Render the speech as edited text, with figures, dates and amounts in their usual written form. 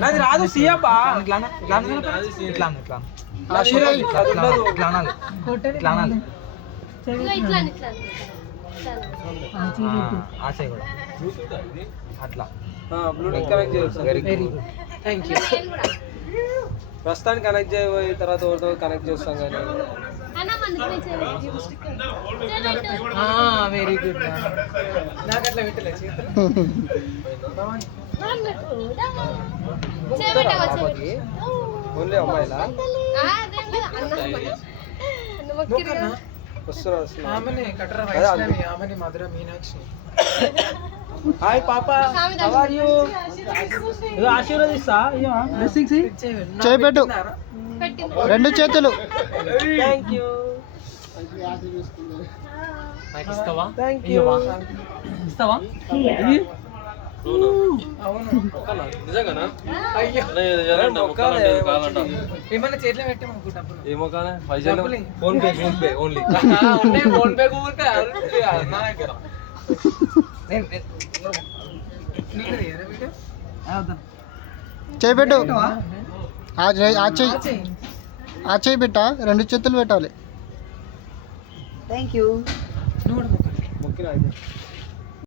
నాది రాదు సీయబ్బా ఇట్లా ఆశయ కూడా అట్లా బ్లూటూత్ కనెక్ట్ చేస్తాను. Very good, thank you. ప్రస్తుతానికి కనెక్ట్ చేయబోయి తర్వాత ఎవరితో కనెక్ట్ చేస్తాం కానీ. Very good. నాకు అట్లా పెట్టలేదు ఓన్లీ అమ్మాయిలా మధుర మీనాక్షి. హాయ్ పాప, హౌ ఆర్ యు? ఆశీర్వదిస్తా. చేపెట్టు, రెండు చేతులు. Thank you. Thank you. ఇస్తావా? నిజంగానా? ఏమన్నా చేతిలో పెట్టామనుకుంటా. ఏమో కానీ PhonePe only. PhonePe Google Pay చేపెట్టు. ఆ చేయి పెట్ట, రెండు చేతులు పెట్టాలి. Thank you. మొక్కిన